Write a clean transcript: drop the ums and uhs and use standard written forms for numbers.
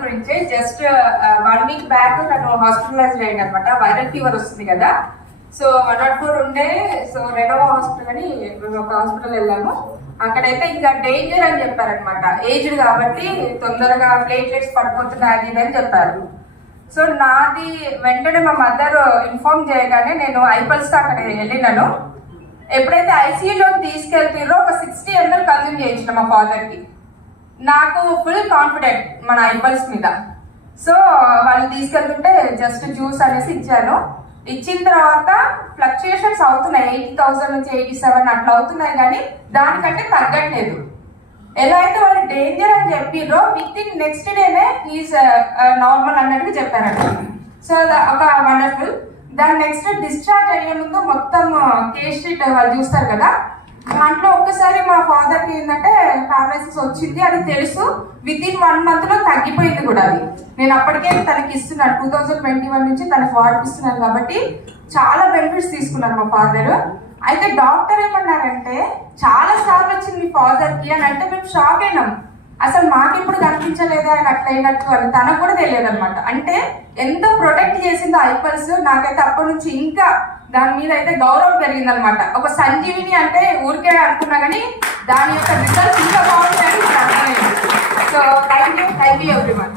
Father గురించి just 1 week back తను hospitalise అయ్యింది అనమాట. వైరల్ ఫీవర్ వస్తుంది కదా, సో 104 ఉండే. సో రెనోవా హాస్పిటల్ అని ఒక హాస్పిటల్ వెళ్ళాము. అక్కడైతే ఇంకా డేంజర్ అని చెప్పారనమాట. ఏజ్డ్ కాబట్టి తొందరగా ప్లేట్లెట్స్ పడిపోతున్నాయి అది అని చెప్పారు. సో నాది వెంటనే మా మదర్ ఇన్ఫార్మ్ చేయగానే నేను ఐపల్స్ అక్కడ వెళ్ళినాను. ఎప్పుడైతే ఐసీయూలోకి తీసుకెళ్తారో ఒక 60 ml కన్జ్యూమ్ చేయించిన మా ఫాదర్కి. నాకు ఫుల్ కాన్ఫిడెంట్ మన ఐపల్స్ మీద. సో వాళ్ళు తీసుకెళ్తుంటే జస్ట్ జ్యూస్ అనేసి ఇచ్చాను. ఇచ్చిన తర్వాత ఫ్లక్చుయేషన్స్ అవుతున్నాయి, 80,000 నుంచి 87 అట్లా అవుతున్నాయి, కానీ దానికంటే తగ్గట్లేదు. ఎలా అయితే వాళ్ళు డేంజర్ అని చెప్పిర్రో విత్ ఇన్ నెక్స్ట్ డేనే ఈజ్ నార్మల్ అన్నట్టుగా చెప్పారంట. సో ఒక వండర్ఫుల్. దాని నెక్స్ట్ డిశ్చార్జ్ అయ్యే ముందు మొత్తం కేస్ షీట్ వాళ్ళు చూస్తారు కదా, దాంట్లో ఒక్కసారి మా ఫాదర్కి ఏంటంటే పారాలసిస్ వచ్చింది అది తెలుసు. విత్ ఇన్ 1 month లో తగ్గిపోయింది కూడా అది. నేను అప్పటికే తనకి ఇస్తున్నాను, 2021 నుంచి తనకు వాడిపిస్తున్నాను కాబట్టి చాలా బెనిఫిట్స్ తీసుకున్నాను మా ఫాదర్. అయితే డాక్టర్ ఏమన్నారంటే చాలా సార్లు వచ్చింది మీ ఫాదర్కి అని అంటే మేము షాక్ అయినాం. అసలు మాకెప్పుడు కనిపించలేదా అని అట్లయినట్టు అని తనకు కూడా తెలియదు అనమాట. అంటే ఎంత ప్రొటెక్ట్ చేసిందో ఐపల్స్. నాకైతే అప్పటి నుంచి ఇంకా దాని మీద అయితే గౌరవం పెరిగింది అనమాట. ఒక సంజీవిని అంటే ఊరికే అనుకున్నా కానీ దాని యొక్క రిజల్ట్స్ ఇంకా బాగుంటాయని నాకు అర్థమైంది. So thank you everyone.